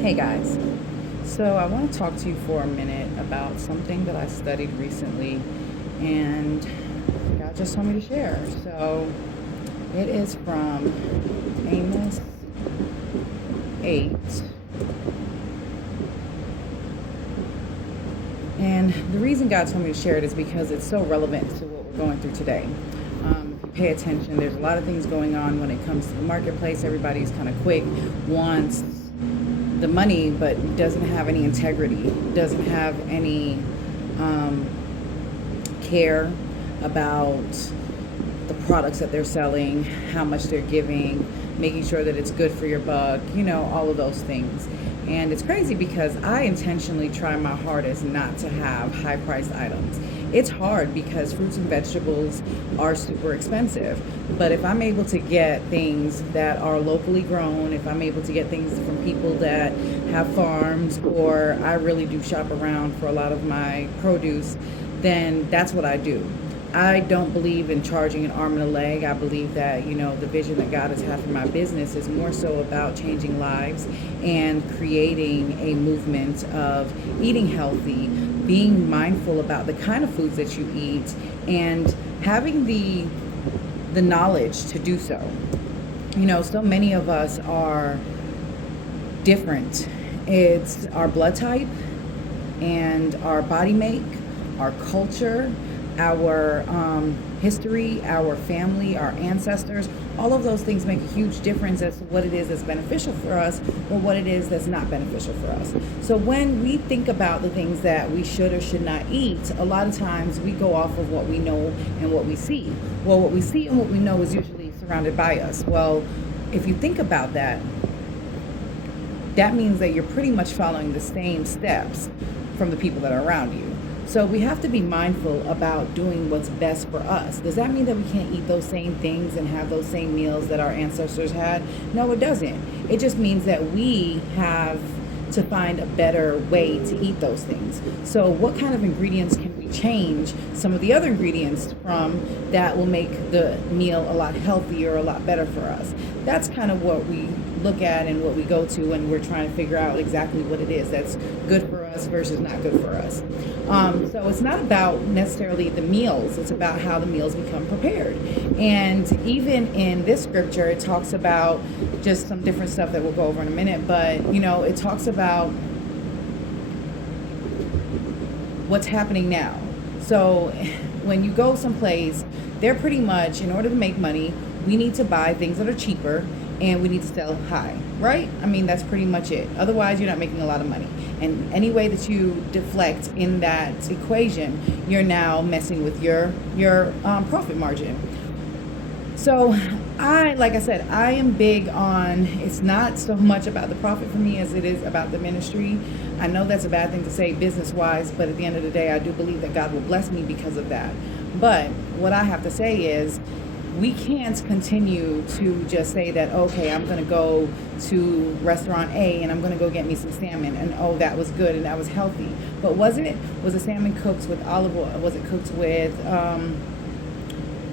Hey guys, so I want to talk to you for a minute about something that I studied recently and God just told me to share. So it is from Amos 8. And the reason God told me to share it is because it's so relevant to what we're going through today. If you pay attention, there's a lot of things going on when it comes to the marketplace. Everybody's kind of quick, wants the money, but doesn't have any integrity, doesn't have any care about the products that they're selling, how much they're giving, making sure that it's good for your buck, all of those things. And it's crazy because I intentionally try my hardest not to have high priced items. It's hard because fruits and vegetables are super expensive. But if I'm able to get things that are locally grown, if I'm able to get things from people that have farms, or I really do shop around for a lot of my produce, then that's what I do. I don't believe in charging an arm and a leg. I believe that, the vision that God has had for my business is more so about changing lives and creating a movement of eating healthy, being mindful about the kind of foods that you eat, and having the knowledge to do so. So many of us are different. It's our blood type and our body make, our culture, our history, our family, our ancestors. All of those things make a huge difference as to what it is that's beneficial for us or what it is that's not beneficial for us. So when we think about the things that we should or should not eat, a lot of times we go off of what we know and what we see. Well, what we see and what we know is usually surrounded by us. Well, if you think about that, that means that you're pretty much following the same steps from the people that are around you. So we have to be mindful about doing what's best for us. Does that mean that we can't eat those same things and have those same meals that our ancestors had? No, it doesn't. It just means that we have to find a better way to eat those things. So what kind of ingredients can we change some of the other ingredients from that will make the meal a lot healthier, a lot better for us? That's kind of what we look at and what we go to when we're trying to figure out exactly what it is that's good for us versus not good for us. So it's not about necessarily the meals, it's about how the meals become prepared. And even in this scripture, it talks about just some different stuff that we'll go over in a minute, but it talks about what's happening now. So when you go someplace, they're pretty much, in order to make money, we need to buy things that are cheaper and we need to sell high, right? I mean, that's pretty much it. Otherwise, you're not making a lot of money. And any way that you deflect in that equation, you're now messing with your profit margin. So like I said, I am big on, it's not so much about the profit for me as it is about the ministry. I know that's a bad thing to say business-wise, but at the end of the day, I do believe that God will bless me because of that. But what I have to say is, we can't continue to just say that, okay, I'm going to go to restaurant A and I'm going to go get me some salmon, and oh, that was good and that was healthy. But was the salmon cooked with olive oil? Was it cooked with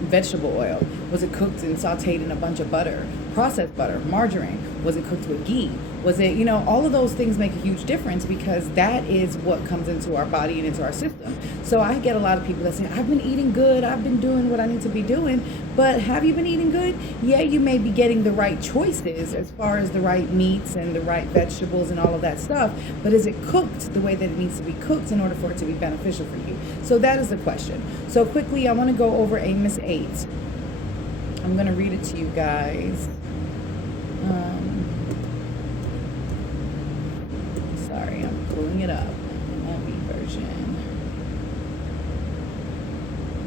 vegetable oil? Was it cooked and sauteed in a bunch of butter, processed butter, margarine? Was it cooked with ghee? Was it, all of those things make a huge difference because that is what comes into our body and into our system. So I get a lot of people that say, I've been eating good, I've been doing what I need to be doing, but have you been eating good? Yeah, you may be getting the right choices as far as the right meats and the right vegetables and all of that stuff, but is it cooked the way that it needs to be cooked in order for it to be beneficial for you? So that is the question. So quickly, I want to go over Amos 8. I'm going to read it to you guys. Sorry, I'm pulling it up. MLB version.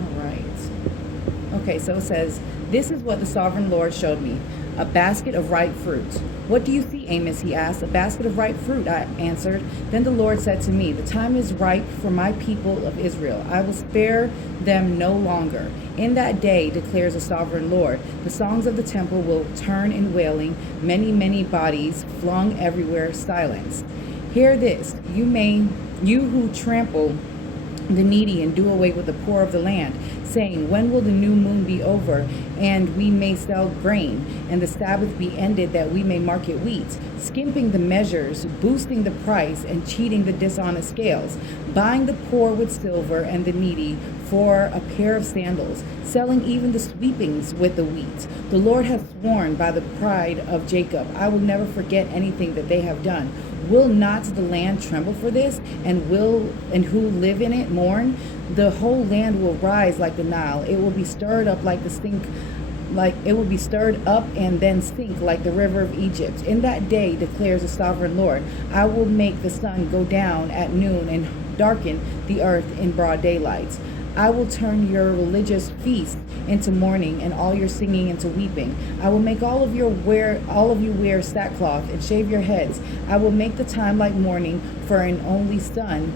All right. Okay, so it says, "This is what the sovereign Lord showed me. A basket of ripe fruit. What do you see, Amos?" he asked. "A basket of ripe fruit," I answered. Then the Lord said to me, "The time is ripe for my people of Israel. I will spare them no longer. In that day, declares the sovereign Lord, the songs of the temple will turn in wailing, many, many bodies flung everywhere, silence. Hear this, you who trample the needy and do away with the poor of the land, saying, when will the new moon be over, and we may sell grain, and the Sabbath be ended, that we may market wheat, skimping the measures, boosting the price, and cheating the dishonest scales, buying the poor with silver and the needy for a pair of sandals, selling even the sweepings with the wheat. The Lord hath sworn by the pride of Jacob, I will never forget anything that they have done. Will not the land tremble for this, and who live in it mourn? The whole land will rise like the Nile. It will be stirred up it will be stirred up and then sink like the river of Egypt. In that day, declares the sovereign Lord, I will make the sun go down at noon and darken the earth in broad daylight. I will turn your religious feast into mourning and all your singing into weeping. I will make all of you wear sackcloth and shave your heads. I will make the time like mourning for an only son,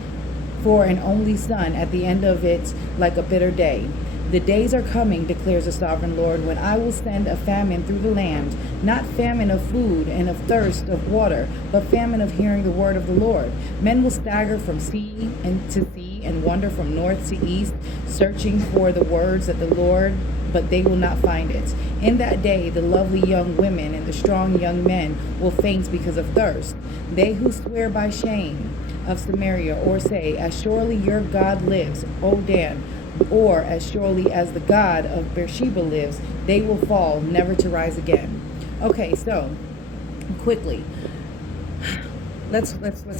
at the end of it like a bitter day. The days are coming, declares the sovereign Lord, when I will send a famine through the land, not famine of food and of thirst of water, but famine of hearing the word of the Lord. Men will stagger from sea and to sea and wander from north to east, searching for the words of the Lord, but they will not find it. In that day, the lovely young women and the strong young men will faint because of thirst. They who swear by shame of Samaria, or say, as surely your God lives, O Dan, or as surely as the God of Beersheba lives, they will fall, never to rise again. Okay, so quickly, let's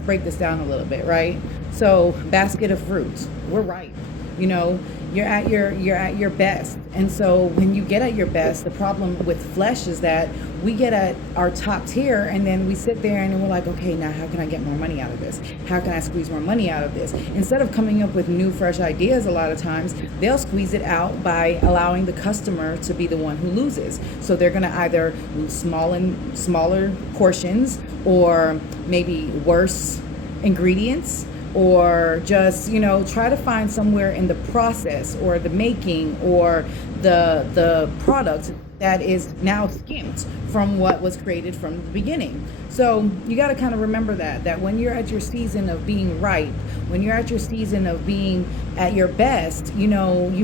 break this down a little bit, right? So, basket of fruits, we're ripe. You know, you're at your best. And so when you get at your best, the problem with flesh is that we get at our top tier and then we sit there and we're like, okay, now how can I get more money out of this? How can I squeeze more money out of this? Instead of coming up with new, fresh ideas, a lot of times they'll squeeze it out by allowing the customer to be the one who loses. So they're going to either smaller portions, or maybe worse ingredients, or just, try to find somewhere in the process or the making or the product that is now skimped from what was created from the beginning. So you got to kind of remember that when you're at your season of being ripe, when you're at your season of being at your best, you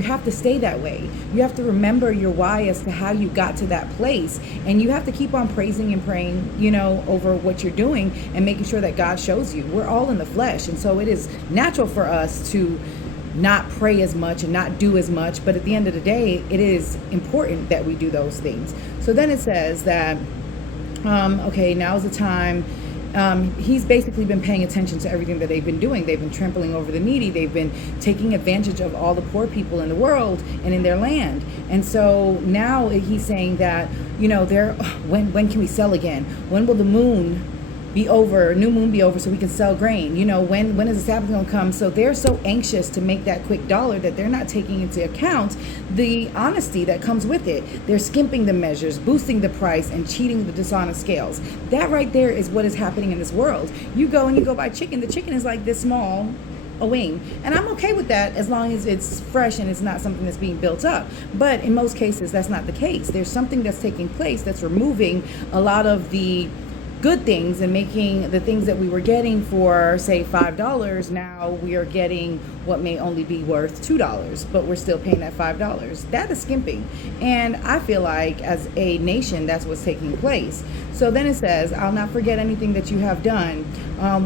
have to stay that way. You have to remember your why as to how you got to that place. And you have to keep on praising and praying, over what you're doing and making sure that God shows you. We're all in the flesh. And so it is natural for us to not pray as much and not do as much. But at the end of the day, it is important that we do those things. So then it says that, okay, now's the time. He's basically been paying attention to everything that they've been doing. They've been trampling over the needy. They've been taking advantage of all the poor people in the world and in their land. And so now he's saying that, when can we sell again? When will the moon be over, new moon be over, so we can sell grain? When is the Sabbath going to come? So they're so anxious to make that quick dollar that they're not taking into account the honesty that comes with it. They're skimping the measures, boosting the price, and cheating the dishonest scales. That right there is what is happening in this world. You go buy chicken. The chicken is like this small, a wing, and I'm okay with that as long as it's fresh and it's not something that's being built up. But in most cases, that's not the case. There's something that's taking place that's removing a lot of the good things and making the things that we were getting for, say, $5, now we are getting what may only be worth $2, but we're still paying that $5. That is skimping. And I feel like as a nation, that's what's taking place. So then it says, I'll not forget anything that you have done.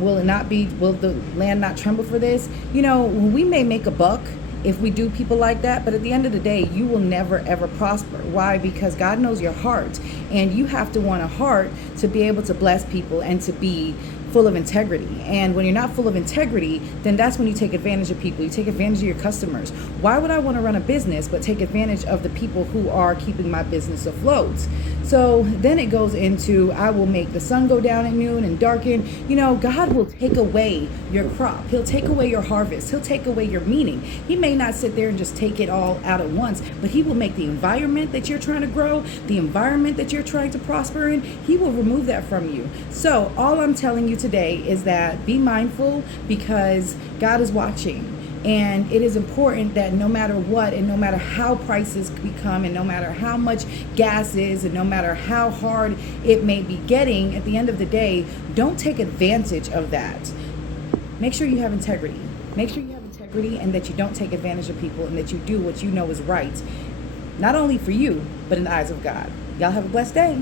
Will the land not tremble for this? We may make a buck if we do people like that, but at the end of the day, you will never ever prosper. Why? Because God knows your heart, and you have to want a heart to be able to bless people and to be full of integrity. And when you're not full of integrity, then that's when you take advantage of people. You take advantage of your customers. Why would I want to run a business but take advantage of the people who are keeping my business afloat? So then it goes into, I will make the sun go down at noon and darken. God will take away your crop. He'll take away your harvest. He'll take away your meaning. He may not sit there and just take it all out at once, but he will make the environment that you're trying to grow, the environment that you're trying to prosper in, he will remove that from you. So all I'm telling you today is that be mindful, because God is watching. And it is important that no matter what, and no matter how prices become, and no matter how much gas is, and no matter how hard it may be getting, at the end of the day, don't take advantage of that. Make sure you have integrity. Make sure you have integrity integrity, and that you don't take advantage of people, and that you do what you know is right, not only for you, but in the eyes of God. Y'all have a blessed day.